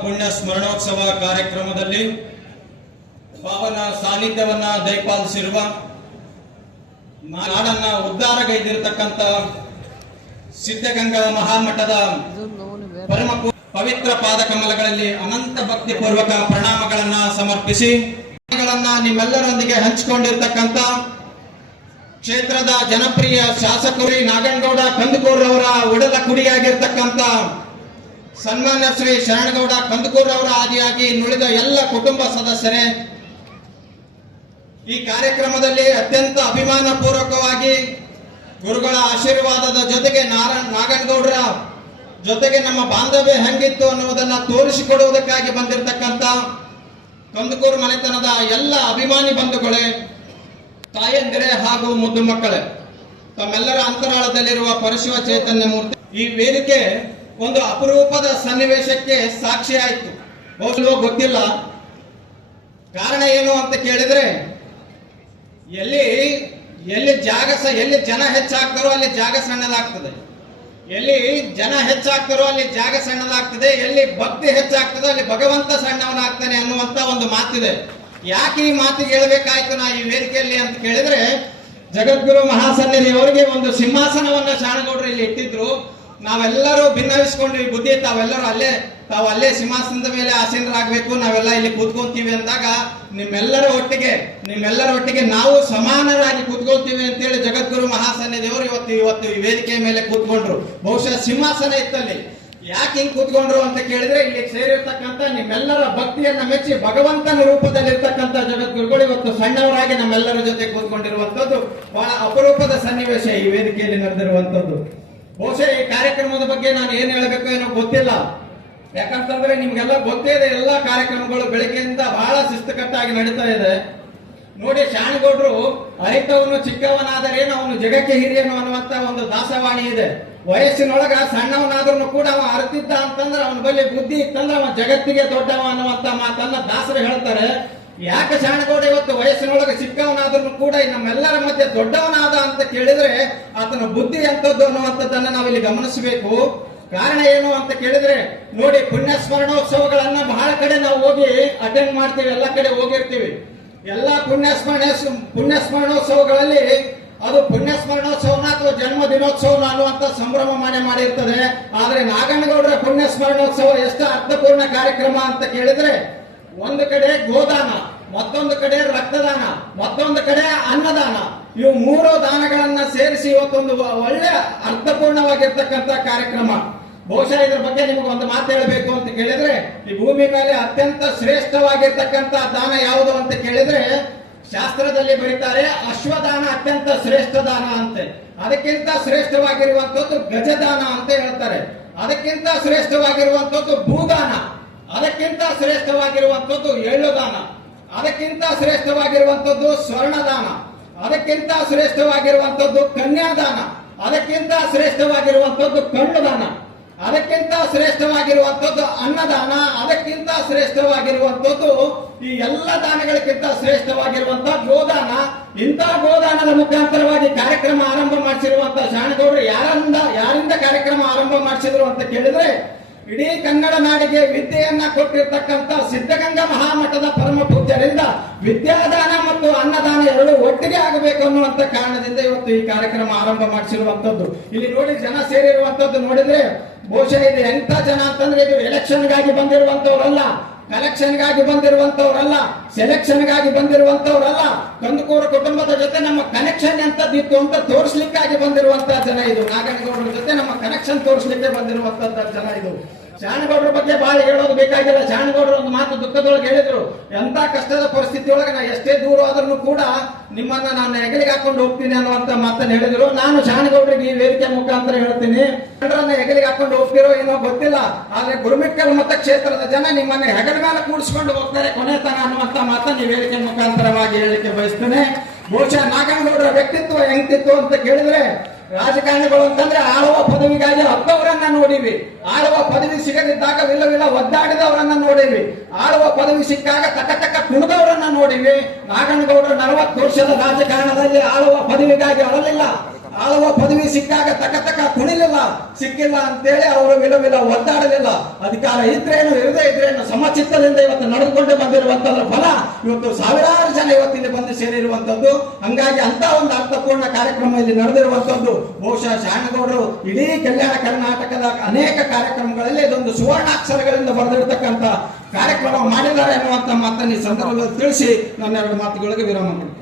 ಪುಣ್ಯ ಸ್ಮರಣೋತ್ಸವ ಕಾರ್ಯಕ್ರಮದಲ್ಲಿ ಪಾವನ ಸಾನ್ನಿಧ್ಯವನ್ನ ದಯಪಾಲಿಸಿರುವ ನಾಡನ್ನ ಉದ್ಧಾರಗೈದಿರತಕ್ಕಂತ ಸಿದ್ಧಗಂಗಾ ಮಹಾಮಠದ ಪರಮ ಪವಿತ್ರ ಪಾದಕಮಲಗಳಲ್ಲಿ ಅನಂತ ಭಕ್ತಿ ಪೂರ್ವಕ ಪ್ರಣಾಮಗಳನ್ನ ಸಮರ್ಪಿಸಿ ನಿಮ್ಮೆಲ್ಲರೊಂದಿಗೆ ಹಂಚಿಕೊಂಡಿರ್ತಕ್ಕಂಥ ಕ್ಷೇತ್ರದ ಜನಪ್ರಿಯ ಶಾಸಕರು ನಾಗನಗೌಡ ಅವರ ಉಡದ ಕುಡಿಯಾಗಿರ್ತಕ್ಕಂಥ ಸನ್ಮಾನ್ಯ ಶ್ರೀ ಶರಣಗೌಡ ಕಂದಕೂರ್ ಅವರ ಆದಿಯಾಗಿ ನುಳಿದ ಎಲ್ಲ ಕುಟುಂಬ ಸದಸ್ಯರೇ, ಈ ಕಾರ್ಯಕ್ರಮದಲ್ಲಿ ಅತ್ಯಂತ ಅಭಿಮಾನ ಪೂರ್ವಕವಾಗಿ ಗುರುಗಳ ಆಶೀರ್ವಾದದ ಜೊತೆಗೆ ನಾರಾಯಣ ನಾಗನಗೌಡರ ಜೊತೆಗೆ ನಮ್ಮ ಬಾಂಧವ್ಯ ಹೆಂಗಿತ್ತು ಅನ್ನುವುದನ್ನ ತೋರಿಸಿಕೊಡುವುದಕ್ಕಾಗಿ ಬಂದಿರತಕ್ಕಂತ ಕಂದಕೂರು ಮನೆತನದ ಎಲ್ಲ ಅಭಿಮಾನಿ ಬಂಧುಗಳೇ, ತಾಯಂದಿರೇ ಹಾಗೂ ಮುದ್ದು ಮಕ್ಕಳೇ, ತಮ್ಮೆಲ್ಲರ ಅಂತರಾಳದಲ್ಲಿರುವ ಪರಶಿವ ಚೈತನ್ಯ ಮೂರ್ತಿ ಈ ವೇದಿಕೆ ಒಂದು ಅಪರೂಪದ ಸನ್ನಿವೇಶಕ್ಕೆ ಸಾಕ್ಷಿ ಆಯಿತು. ಬಹುಶಃ ಗೊತ್ತಿಲ್ಲ. ಕಾರಣ ಏನು ಅಂತ ಕೇಳಿದ್ರೆ, ಎಲ್ಲಿ ಎಲ್ಲಿ ಜಾಗ ಎಲ್ಲಿ ಜನ ಹೆಚ್ಚಾಗ್ತಾರೋ ಅಲ್ಲಿ ಜಾಗ ಸಣ್ಣದಾಗ್ತದೆ. ಎಲ್ಲಿ ಜನ ಹೆಚ್ಚಾಗ್ತಾರೋ ಅಲ್ಲಿ ಜಾಗ ಸಣ್ಣದಾಗ್ತದೆ, ಎಲ್ಲಿ ಭಕ್ತಿ ಹೆಚ್ಚಾಗ್ತದೋ ಅಲ್ಲಿ ಭಗವಂತ ಸಣ್ಣವನಾಗ್ತಾನೆ ಅನ್ನುವಂತ ಒಂದು ಮಾತಿದೆ. ಯಾಕೆ ಈ ಮಾತು ಹೇಳ್ಬೇಕಾಯ್ತು ನಾ ಈ ವೇದಿಕೆಯಲ್ಲಿ ಅಂತ ಕೇಳಿದ್ರೆ, ಜಗದ್ಗುರು ಮಹಾಸನ್ನಿಧಿ ಅವರಿಗೆ ಒಂದು ಸಿಂಹಾಸನವನ್ನ ಶಾಣಗೌಡರು ಇಲ್ಲಿ ಇಟ್ಟಿದ್ರು. ನಾವೆಲ್ಲರೂ ಭಿನ್ನವಿಸ್ಕೊಂಡ್ವಿ ಬುದ್ಧಿ, ತಾವೆಲ್ಲರೂ ಅಲ್ಲೇ, ತಾವು ಅಲ್ಲೇ ಸಿಂಹಾಸನದ ಮೇಲೆ ಆಸೀನರಾಗಬೇಕು, ನಾವೆಲ್ಲ ಇಲ್ಲಿ ಕೂತ್ಕೊಂತೀವಿ ಅಂದಾಗ ನಿಮ್ಮೆಲ್ಲರ ಒಟ್ಟಿಗೆ ನಿಮ್ಮೆಲ್ಲರ ಒಟ್ಟಿಗೆ ನಾವು ಸಮಾನರಾಗಿ ಕೂತ್ಕೊಳ್ತೀವಿ ಅಂತೇಳಿ ಜಗದ್ಗುರು ಮಹಾಸನ್ನಿಧಿಯವರು ಇವತ್ತು ಇವತ್ತು ಈ ವೇದಿಕೆಯ ಮೇಲೆ ಕೂತ್ಕೊಂಡ್ರು. ಬಹುಶಃ ಸಿಂಹಾಸನ ಇತ್ತಲ್ಲಿ. ಯಾಕೆ ಹಿಂಗ್ ಕೂತ್ಕೊಂಡ್ರು ಅಂತ ಕೇಳಿದ್ರೆ ಇಲ್ಲಿ ಸೇರಿರ್ತಕ್ಕಂಥ ನಿಮ್ಮೆಲ್ಲರ ಭಕ್ತಿಯನ್ನ ಮೆಚ್ಚಿ ಭಗವಂತನ ರೂಪದಲ್ಲಿರ್ತಕ್ಕಂಥ ಜಗದ್ಗುರುಗಳು ಇವತ್ತು ಸಣ್ಣವರಾಗಿ ನಮ್ಮೆಲ್ಲರ ಜೊತೆ ಕೂತ್ಕೊಂಡಿರುವಂತದ್ದು ಬಹಳ ಅಪರೂಪದ ಸನ್ನಿವೇಶ ಈ ವೇದಿಕೆಯಲ್ಲಿ ನಡೆದಿರುವಂತದ್ದು ಬಹುಶಃ ಈ ಕಾರ್ಯಕ್ರಮದ ಬಗ್ಗೆ ನಾನು ಏನ್ ಹೇಳಬೇಕು ಏನೋ ಗೊತ್ತಿಲ್ಲ. ಯಾಕಂತಂದ್ರೆ ನಿಮ್ಗೆಲ್ಲ ಗೊತ್ತೇ ಇದೆ, ಎಲ್ಲಾ ಕಾರ್ಯಕ್ರಮಗಳು ಬೆಳಗ್ಗೆಯಿಂದ ಬಹಳ ಶಿಸ್ತುಕಟ್ಟಾಗಿ ನಡೀತಾ ಇದೆ. ನೋಡಿ, ಶಾಣಗೌಡ್ರು ಅರಿತವನು ಚಿಕ್ಕವನಾದರೇನು, ಅವನು ಜಗಕ್ಕೆ ಹಿರಿಯನು ಅನ್ನುವಂತ ಒಂದು ದಾಸವಾಣಿ ಇದೆ. ವಯಸ್ಸಿನೊಳಗ ಸಣ್ಣವನಾದ್ರೂ ಕೂಡ ಅವ ಅರ್ತಿದ್ದ ಅಂತಂದ್ರೆ ಅವನ ಬಳಿ ಬುದ್ಧಿ ಇತ್ತಂದ್ರೆ ಅವನ ಜಗತ್ತಿಗೆ ದೊಡ್ಡವ ಅನ್ನುವಂತ ಮಾತನ್ನ ದಾಸರು ಹೇಳ್ತಾರೆ. ಯಾಕೆ ಶಾಣಗೌಡ ಇವತ್ತು ವಯಸ್ಸಿನೊಳಗೆ ಚಿಕ್ಕವನಾದ್ರೂ ಕೂಡ ನಮ್ಮೆಲ್ಲರ ಮಧ್ಯೆ ದೊಡ್ಡವನಾದ ಅಂತ ಕೇಳಿದ್ರೆ ಆತನ ಬುದ್ಧಿ ಎಂತದ್ದು ಅನ್ನುವಂಥದ್ದನ್ನ ನಾವಿಲ್ಲಿ ಗಮನಿಸಬೇಕು. ಕಾರಣ ಏನು ಅಂತ ಕೇಳಿದ್ರೆ, ನೋಡಿ ಪುಣ್ಯ ಸ್ಮರಣೋತ್ಸವಗಳನ್ನ ಬಹಳ ಕಡೆ ನಾವು ಹೋಗಿ ಅಟೆಂಡ್ ಮಾಡ್ತೀವಿ, ಎಲ್ಲ ಕಡೆ ಹೋಗಿರ್ತೀವಿ. ಎಲ್ಲ ಪುಣ್ಯ ಸ್ಮರಣ ಪುಣ್ಯ ಸ್ಮರಣೋತ್ಸವಗಳಲ್ಲಿ ಅದು ಪುಣ್ಯ ಸ್ಮರಣೋತ್ಸವನ ಅಥವಾ ಜನ್ಮ ದಿನೋತ್ಸವನ ಅನ್ನುವಂತ ಸಂಭ್ರಮ ಮಾಡಿ ಮಾಡಿರ್ತದೆ. ಆದ್ರೆ ನಾಗನಗೌಡರ ಪುಣ್ಯ ಸ್ಮರಣೋತ್ಸವ ಎಷ್ಟು ಅರ್ಥಪೂರ್ಣ ಕಾರ್ಯಕ್ರಮ ಅಂತ ಕೇಳಿದ್ರೆ ಒಂದು ಕಡೆ ಗೋದಾನ, ಮತ್ತೊಂದು ಕಡೆ ರಕ್ತದಾನ, ಮತ್ತೊಂದು ಕಡೆ ಅನ್ನದಾನ. ಇವು ಮೂರು ದಾನಗಳನ್ನ ಸೇರಿಸಿ ಇವತ್ತೊಂದು ಒಳ್ಳೆ ಅರ್ಥಪೂರ್ಣವಾಗಿರ್ತಕ್ಕಂಥ ಕಾರ್ಯಕ್ರಮ. ಬಹುಶಃ ಇದ್ರ ಬಗ್ಗೆ ನಿಮಗೆ ಒಂದು ಮಾತು ಹೇಳಬೇಕು ಅಂತ ಕೇಳಿದ್ರೆ, ಈ ಭೂಮಿ ಮೇಲೆ ಅತ್ಯಂತ ಶ್ರೇಷ್ಠವಾಗಿರ್ತಕ್ಕಂಥ ದಾನ ಯಾವುದು ಅಂತ ಕೇಳಿದ್ರೆ, ಶಾಸ್ತ್ರದಲ್ಲಿ ಬರೀತಾರೆ, ಅಶ್ವದಾನ ಅತ್ಯಂತ ಶ್ರೇಷ್ಠ ದಾನ ಅಂತೆ. ಅದಕ್ಕಿಂತ ಶ್ರೇಷ್ಠವಾಗಿರುವಂತದ್ದು ಗಜದಾನ ಅಂತ ಹೇಳ್ತಾರೆ. ಅದಕ್ಕಿಂತ ಶ್ರೇಷ್ಠವಾಗಿರುವಂತದ್ದು ಭೂದಾನ. ಅದಕ್ಕಿಂತ ಶ್ರೇಷ್ಠವಾಗಿರುವಂಥದ್ದು ಎಳ್ಳು ದಾನ ಅದಕ್ಕಿಂತ ಶ್ರೇಷ್ಠವಾಗಿರುವಂಥದ್ದು ಸ್ವರ್ಣದಾನ. ಅದಕ್ಕಿಂತ ಶ್ರೇಷ್ಠವಾಗಿರುವಂಥದ್ದು ಕನ್ಯಾದಾನ. ಅದಕ್ಕಿಂತ ಶ್ರೇಷ್ಠವಾಗಿರುವಂಥದ್ದು ಕಣ್ಣು ದಾನ ಅದಕ್ಕಿಂತ ಶ್ರೇಷ್ಠವಾಗಿರುವಂಥದ್ದು ಅನ್ನದಾನ. ಅದಕ್ಕಿಂತ ಶ್ರೇಷ್ಠವಾಗಿರುವಂಥದ್ದು ಈ ಎಲ್ಲ ದಾನಗಳಿಗಿಂತ ಶ್ರೇಷ್ಠವಾಗಿರುವಂತಹ ಗೋದಾನ. ಇಂಥ ಗೋದಾನದ ಮುಖಾಂತರವಾಗಿ ಕಾರ್ಯಕ್ರಮ ಆರಂಭ ಮಾಡಿಸಿರುವಂತಹ ಶಾಣಗೌಡರು ಯಾರಿಂದ ಯಾರಿಂದ ಕಾರ್ಯಕ್ರಮ ಆರಂಭ ಮಾಡಿಸಿದ್ರು ಅಂತ ಕೇಳಿದ್ರೆ ಇಡೀ ಕನ್ನಡ ನಾಡಿಗೆ ವಿದ್ಯೆಯನ್ನ ಕೊಟ್ಟಿರ್ತಕ್ಕಂಥ ಸಿದ್ಧಗಂಗಾ ಮಹಾಮಠದ ಪರಮ ಪೂಜ್ಯರಿಂದ ವಿದ್ಯಾದಾನ ಮತ್ತು ಅನ್ನದಾನ ಎರಡು ಒಟ್ಟಿಗೆ ಆಗಬೇಕು ಅನ್ನುವಂತ ಕಾರಣದಿಂದ ಇವತ್ತು ಈ ಕಾರ್ಯಕ್ರಮ ಆರಂಭ ಮಾಡಿಸಿರುವಂತದ್ದು ಇಲ್ಲಿ ನೋಡಿ ಜನ ಸೇರಿರುವಂತದ್ದು ನೋಡಿದ್ರೆ, ಬಹುಶಃ ಇದು ಎಂತ ಜನ ಅಂತಂದ್ರೆ ಇದು ಎಲೆಕ್ಷನ್ಗಾಗಿ ಬಂದಿರುವಂತವ್ರಲ್ಲ ಕಲೆಕ್ಷನ್ಗಾಗಿ ಬಂದಿರುವಂತವ್ರಲ್ಲ ಸೆಲೆಕ್ಷನ್ಗಾಗಿ ಬಂದಿರುವಂತವ್ರಲ್ಲ, ಕಂದುಕೋರ ಕುಟುಂಬದ ಜೊತೆ ನಮ್ಮ ಕನೆಕ್ಷನ್ ಎಂತದ್ದಿತ್ತು ಅಂತ ತೋರಿಸ್ಲಿಕ್ಕಾಗಿ ಬಂದಿರುವಂತಹ ಜನ ಇದು. ನಾಗನಗೌಡರ ಜೊತೆ ನಮ್ಮ ಕನೆಕ್ಷನ್ ತೋರಿಸ್ಲಿಕ್ಕೆ ಬಂದಿರುವಂತಹ ಜನ ಇದು. ಶಾಣಗೌಡರ ಬಗ್ಗೆ ಬಹಳ ಹೇಳೋದು ಬೇಕಾಗಿಲ್ಲ. ಶಾಣಗೌಡರು ಒಂದು ಮಾತು ದುಃಖದೊಳಗೆ ಹೇಳಿದ್ರು. ಎಂತ ಕಷ್ಟದ ಪರಿಸ್ಥಿತಿ ಒಳಗೆ ನಾ ಎಷ್ಟೇ ದೂರ ಆದ್ರೂ ಕೂಡ ನಿಮ್ಮನ್ನ ನಾನು ಹೆಗಲಿಗೆ ಹಾಕೊಂಡು ಹೋಗ್ತೀನಿ ಅನ್ನುವಂತ ಮಾತನ್ನು ಹೇಳಿದ್ರು. ನಾನು ಶಾಣಗೌಡರಿಗೆ ಈ ವೇದಿಕೆ ಮುಖಾಂತರ ಹೇಳ್ತೀನಿ. ಹೆಗಲಿಗೆ ಹಾಕೊಂಡು ಹೋಗ್ತಿರೋ ಏನೋ ಗೊತ್ತಿಲ್ಲ. ಆದ್ರೆ ಮತ್ತು ಮತಕ್ಷೇತ್ರದ ಜನ ನಿಮ್ಮನ್ನ ಹೆಗಲ ಮೇಲೆ ಕೂಡಿಸ್ಕೊಂಡು ಹೋಗ್ತಾರೆ ಕೊನೆ ತನ ಅನ್ನುವಂತ ಮಾತನ್ನ ಈ ವೇದಿಕೆ ಮುಖಾಂತರವಾಗಿ ಹೇಳಲಿಕ್ಕೆ ಬಯಸ್ತೇನೆ. ಬಹುಶಃ ನಾಗನಗೌಡರ ವ್ಯಕ್ತಿತ್ವ ಹೆಂಗ್ತಿತ್ತು ಅಂತ ಕೇಳಿದ್ರೆ ರಾಜಕಾರಣಿಗಳು ಅಂತಂದ್ರೆ ಆಳುವ ಪದವಿಗಾಗಿ ಹತ್ತವರನ್ನ ನೋಡಿವಿ ಆಳುವ ಪದವಿ ಸಿಗದಿದ್ದಾಗ ಇಲ್ಲವಿಲ್ಲ ವಿಲ್ಲ ಒದ್ದಾಡಿದವರನ್ನ ನೋಡಿವಿ ಆಳುವ ಪದವಿ ಸಿಕ್ಕಾಗ ತಕ್ಕ ತಕ್ಕ ಕುಣಿದವರನ್ನ ನೋಡಿವಿ ನಾಗನಗೌಡರು ನಲವತ್ತು ವರ್ಷದ ರಾಜಕಾರಣದಲ್ಲಿ ಆಳುವ ಪದವಿಗಾಗಿ ಅಳಲಿಲ್ಲ ಆಳುವ ಪದವಿ ಸಿಕ್ಕಾಗ ತಕ ತಕ ಕುಣಿಲಿಲ್ಲ. ಸಿಕ್ಕಿಲ್ಲ ಅಂತೇಳಿ ಅವರು ವಿಲವಿಲ ಒದ್ದಾಡಲಿಲ್ಲ. ಅಧಿಕಾರ ಇದ್ರೇನು, ಇರದೇ ಇದ್ರೇನು, ಸಮಚಿತ್ತದಿಂದ ಇವತ್ತು ನಡೆದುಕೊಂಡು ಬಂದಿರುವಂತದ್ರ ಫಲ ಇವತ್ತು ಸಾವಿರಾರು ಜನ ಇವತ್ತಿಲ್ಲಿ ಬಂದು ಸೇರಿರುವಂತದ್ದು. ಹಂಗಾಗಿ ಅಂತ ಒಂದು ಅರ್ಥಪೂರ್ಣ ಕಾರ್ಯಕ್ರಮ ಇಲ್ಲಿ ನಡೆದಿರುವಂತದ್ದು. ಬಹುಶಃ ಶಾಣಗೌಡರು ಇಡೀ ಕಲ್ಯಾಣ ಕರ್ನಾಟಕದ ಅನೇಕ ಕಾರ್ಯಕ್ರಮಗಳಲ್ಲಿ ಇದೊಂದು ಸುವರ್ಣಾಕ್ಷರಗಳಿಂದ ಬರೆದಿರ್ತಕ್ಕಂಥ ಕಾರ್ಯಕ್ರಮ ಮಾಡಿದ್ದಾರೆ ಅನ್ನುವಂತ ಮಾತನ್ನು ಈ ಸಂದರ್ಭದಲ್ಲಿ ತಿಳಿಸಿ ನನ್ನ ಎರಡು ಮಾತುಗಳಿಗೆ ವಿರಾಮ ಕೊಡ್ತೀನಿ